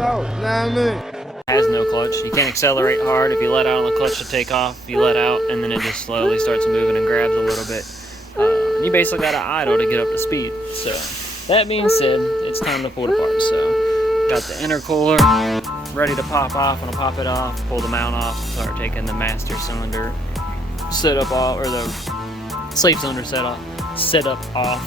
out. You know what I mean? Has no clutch. You can't accelerate hard. If you let out on the clutch to take off, you let out, and then it just slowly starts moving and grabs a little bit. And you basically got to idle to get up to speed. So that being said, it's time to pull it apart. So got the intercooler ready to pop off. I'm gonna pop it off, pull the mount off, start taking the master cylinder setup off, or the slave cylinder setup off.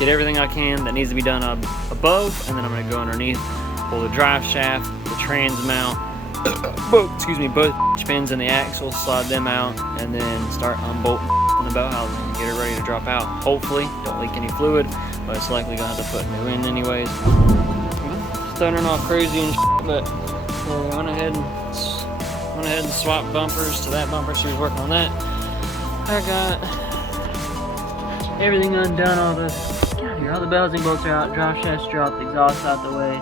Get everything I can that needs to be done above, and then I'm gonna go underneath, pull the drive shaft, the trans mount, both pins and the axle, slide them out, and then start unbolting the bell housing and get it ready to drop out. Hopefully, don't leak any fluid, but it's likely gonna have to put new in anyways. Stuttering all crazy and but I went ahead and swapped bumpers to that bumper. She was working on that. I got everything undone, all the bell housing bolts are out, drive shaft's dropped, the exhaust out the way.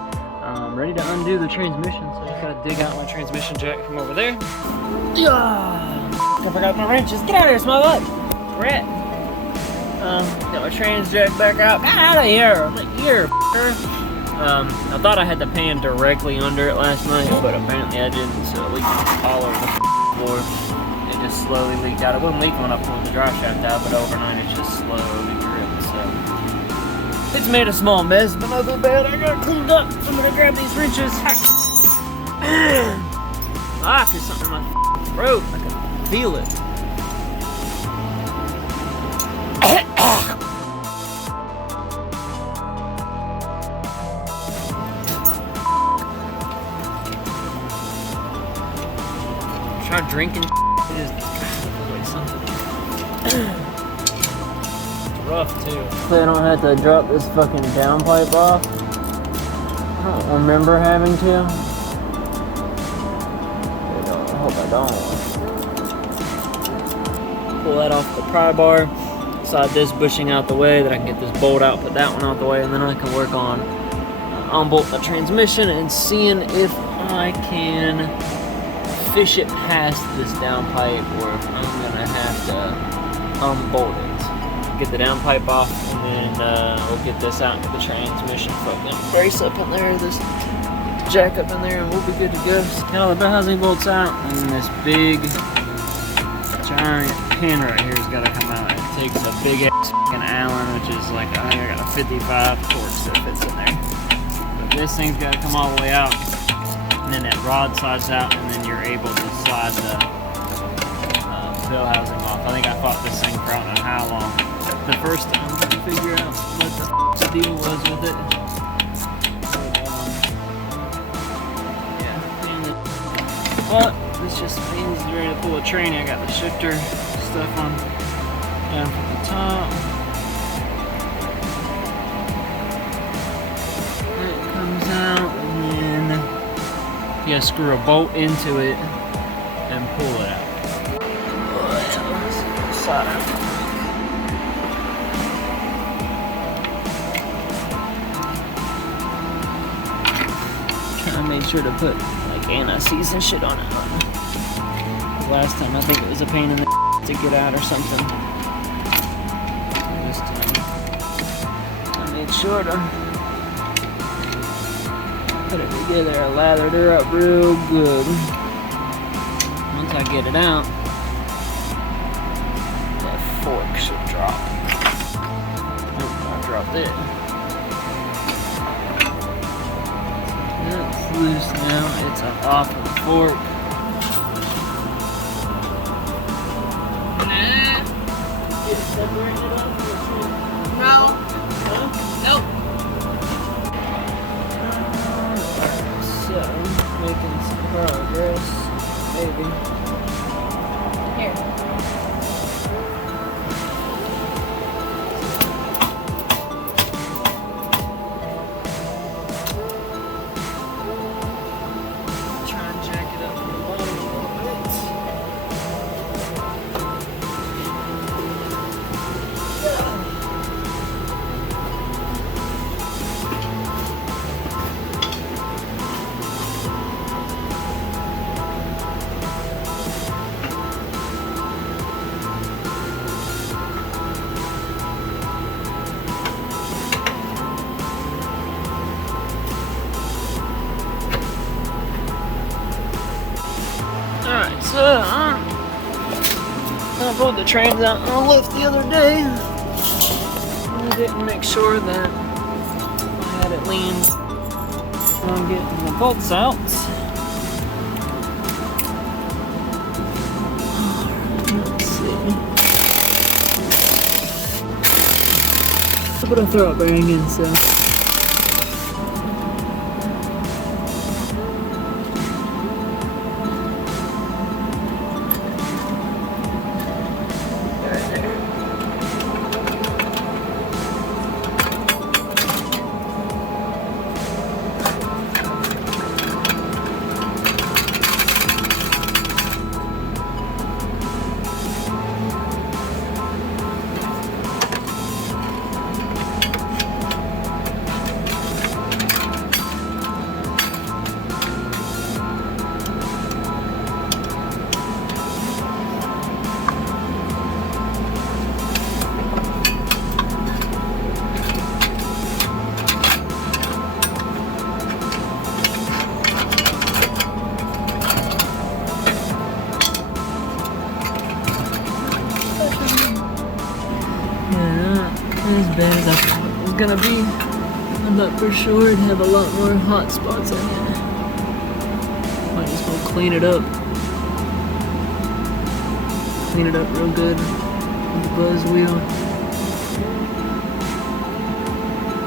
Ready to undo the transmission, so I just gotta dig out my transmission jack from over there. I forgot my wrenches. Get out of here, small butt! Rat! Got my trans jack back out. Get out of here! I'm like, here, I thought I had the pan directly under it last night, but apparently I didn't, so it leaked all over the floor. It just slowly leaked out. It wouldn't leak when I pulled the drive shaft out, but overnight it just slowly dripped, so. It's made a small mess, but not so bad. I got it cleaned up. So I'm gonna grab these wrenches. There's something in my throat. I can feel it. Try drinking. It is something. Rough too. So I don't have to drop this fucking downpipe off. I don't remember having to. I hope I don't. Pull that off the pry bar. Slide this bushing out the way, that I can get this bolt out, put that one out the way, and then I can work on unbolt the transmission and seeing if I can fish it past this downpipe, or if I'm gonna have to unbolt it. Get the downpipe off, and then we'll get this out and get the transmission fucking brace up in there, this jack up in there, and we'll be good to go. Get all the bell housing bolts out, and this big giant pin right here has got to come out. It takes a big ass fucking Allen, which is like, I think I got a 55 Torx that fits in there. But this thing's got to come all the way out, and then that rod slides out, and then you're able to slide the bell housing off. I think I fought this thing for I don't know how long. The first time to figure out what the deal was with it. Yeah. But this just means it's ready to pull a train. I got the shifter stuff on down from the top. It comes out, and then you screw a bolt into it and pull it out. Slide out. I made sure to put like anti-seize and shit on it. Last time I think it was a pain in the to get out or something. This time I made sure to put it together. I lathered her up real good. Once I get it out, that fork should drop. I dropped it. It's loose now. It's off of the fork. Get it separated up? No. Huh? Nope. So, making some progress. Maybe. Here. pulled the trans out on the lift the other day. I didn't make sure that I had it leaned on getting the bolts out. Let's see. I put a throw bearing in, so. As bad as I thought it was gonna be. I thought for sure it'd have a lot more hot spots in it. Might just go clean it up. Clean it up real good with the buzz wheel.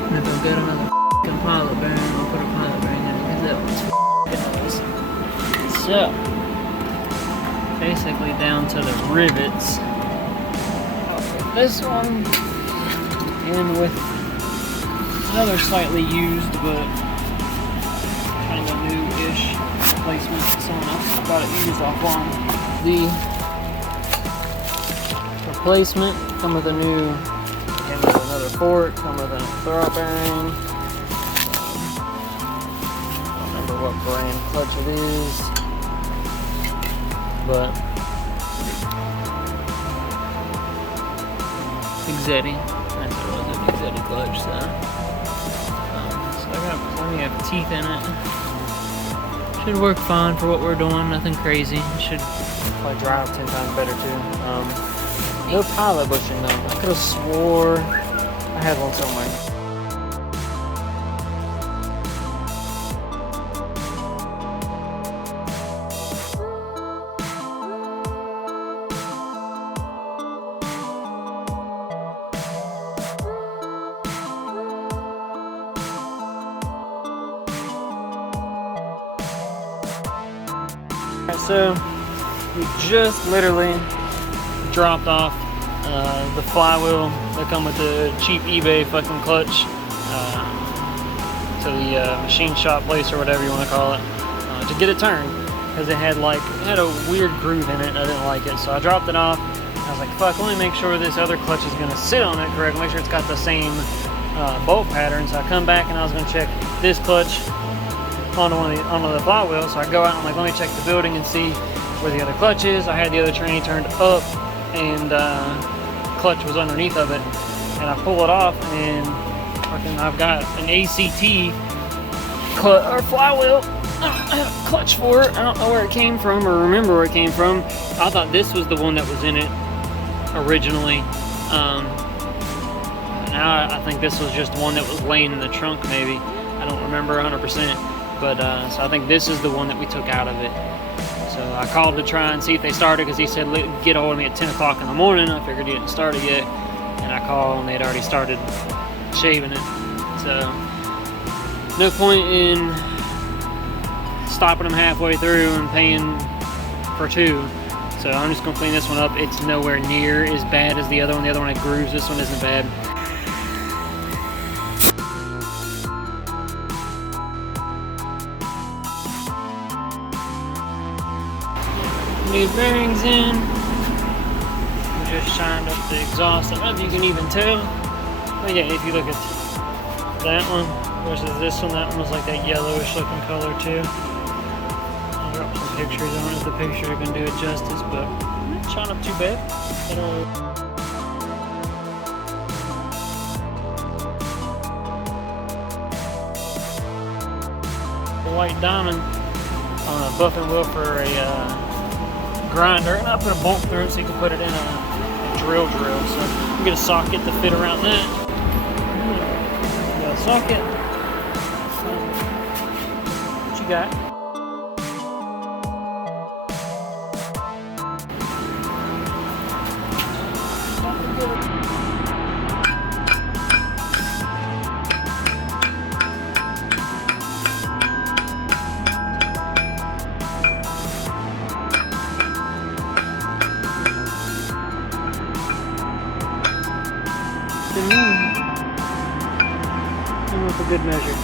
And if I've got another f***ing pilot bearing, I'll put a pilot bearing in it because that one's f***ing nice. So, basically down to the rivets. I'll put this one in with another slightly used but kind of new-ish replacement. Someone else got it used offline. The replacement come with a new, came with another fork, come with a throw bearing. I don't remember what brand clutch it is, but Exetti. Exetti clutch, so I got plenty of teeth in it. Should work fine for what we're doing, nothing crazy. It should probably drive 10 times better too. No pilot bushing though. I could have swore I had one somewhere. So we just literally dropped off the flywheel that come with the cheap eBay fucking clutch to the machine shop place or whatever you want to call it to get it turned, because it had a weird groove in it and I didn't like it. So I dropped it off. I was like, fuck, let me make sure this other clutch is going to sit on it correctly, make sure it's got the same bolt pattern. So I come back and I was going to check this clutch onto the flywheel. So I go out and I'm like, let me check the building and see where the other clutch is. I had the other tranny turned up and clutch was underneath of it, and I pull it off and fucking I've got an ACT flywheel. I don't have a clutch for it. I don't know where it came from or remember where it came from. I thought this was the one that was in it originally. Now I think this was just one that was laying in the trunk maybe. I don't remember 100%. But so I think this is the one that we took out of it. So I called to try and see if they started, because he said get a hold of me at 10 o'clock in the morning. I figured he didn't start it yet. And I called and they'd already started shaving it. So no point in stopping them halfway through and paying for two. So I'm just gonna clean this one up. It's nowhere near as bad as the other one. The other one had grooves. This one isn't bad. New bearings in. We just shined up the exhaust. I don't know if you can even tell. Oh yeah, if you look at that one versus this one, that one was like that yellowish looking color too. I'll drop some pictures. I don't know if the picture can do it justice, but I'm not shine up too bad. The white diamond on a buffing wheel for a grinder, and I put a bolt through it so you can put it in a drill. So you get a socket to fit around that. You got a socket. What you got? And with a good measure.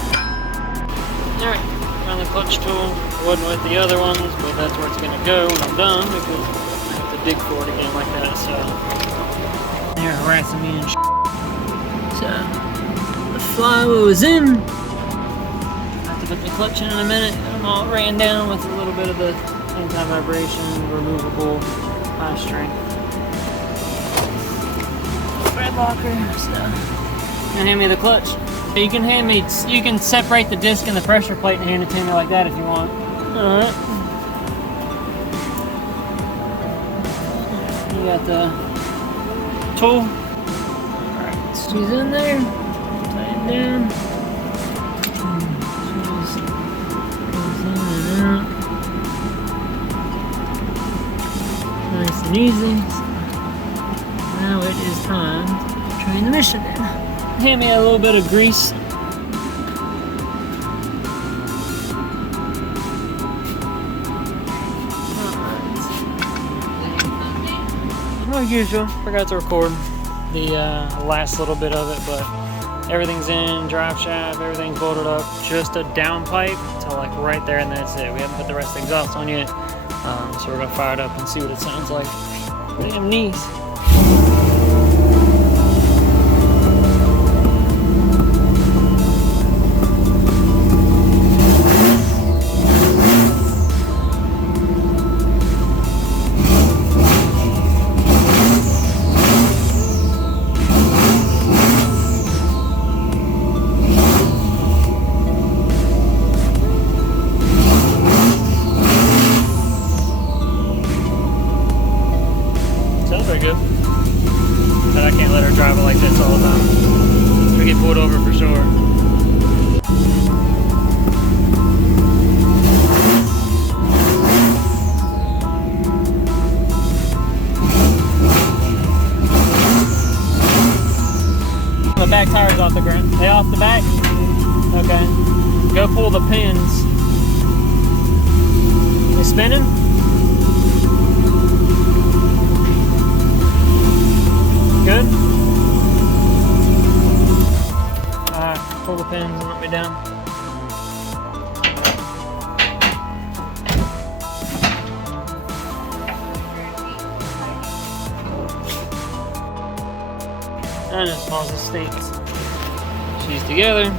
Alright, found the clutch tool. It wasn't with the other ones, but that's where it's going to go when I'm done because I have to dig for it again like that. So they're harassing me and So the flywheel is in. I have to put the clutch in a minute. I'm all ran down with a little bit of the anti-vibration, removable, high strength thread locker. So and hand me the clutch. You can separate the disc and the pressure plate and hand it to me like that if you want. Alright. You got the tool. Alright, squeeze in there. Tighten down. Squeeze in and out. Nice and easy. Now it is time to train the mission in. Hand me a little bit of grease. Like usual, forgot to record the last little bit of it, but everything's in, drive shaft, everything's bolted up, just a down pipe to like right there, and that's it. We haven't put the rest of the exhaust on yet, so we're gonna fire it up and see what it sounds like. Damn knees. Very good. But I can't let her drive it like this all the time. She'll get pulled over for sure. The back tire's off the ground. They off the back? Okay. Go pull the pins. They spinning? Good? Alright, pull the pins and let me down. And as long as it states. She's together. I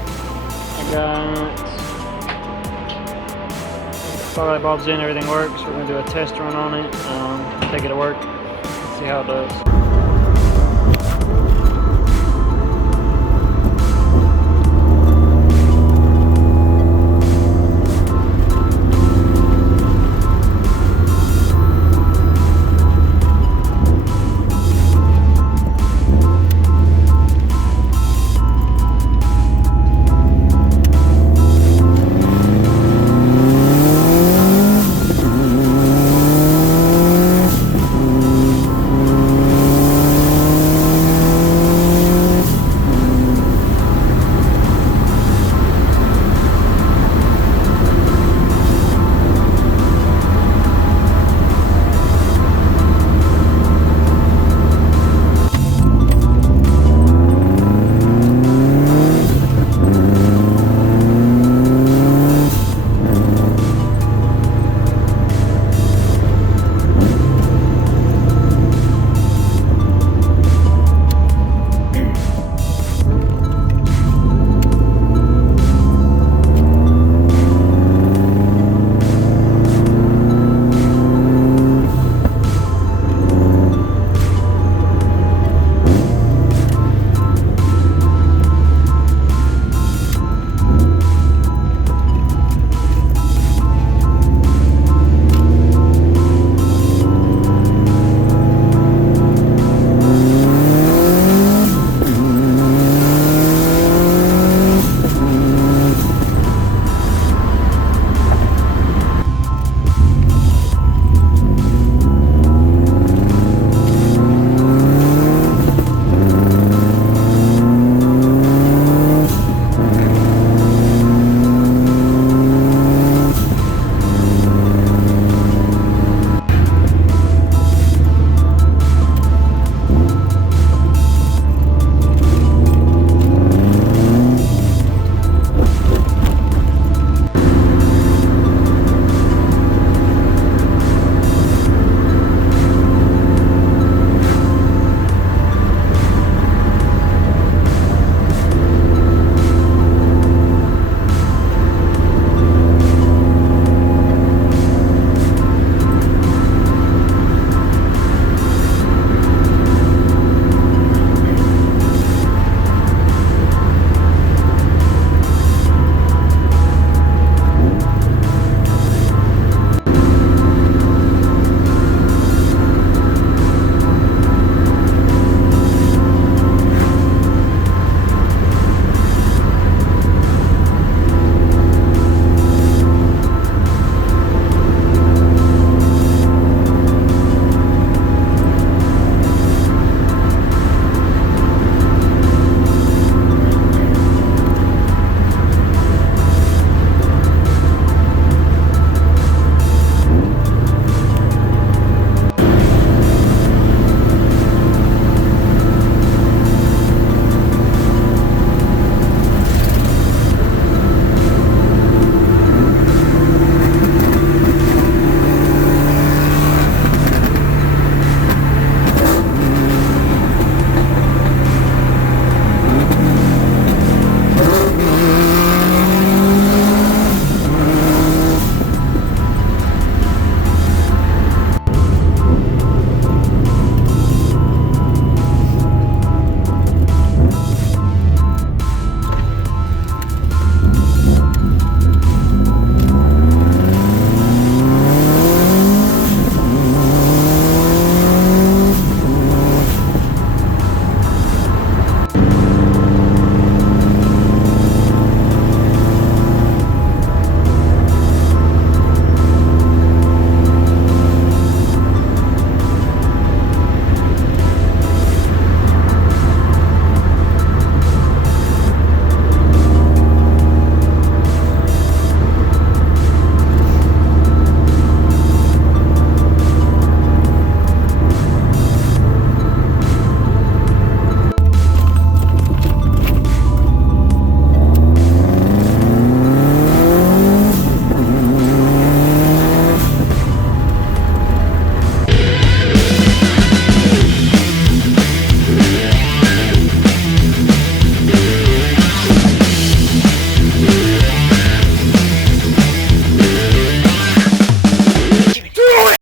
got spotlight bulbs in, everything works. We're gonna do a test run on it. Take it to work, see how it does.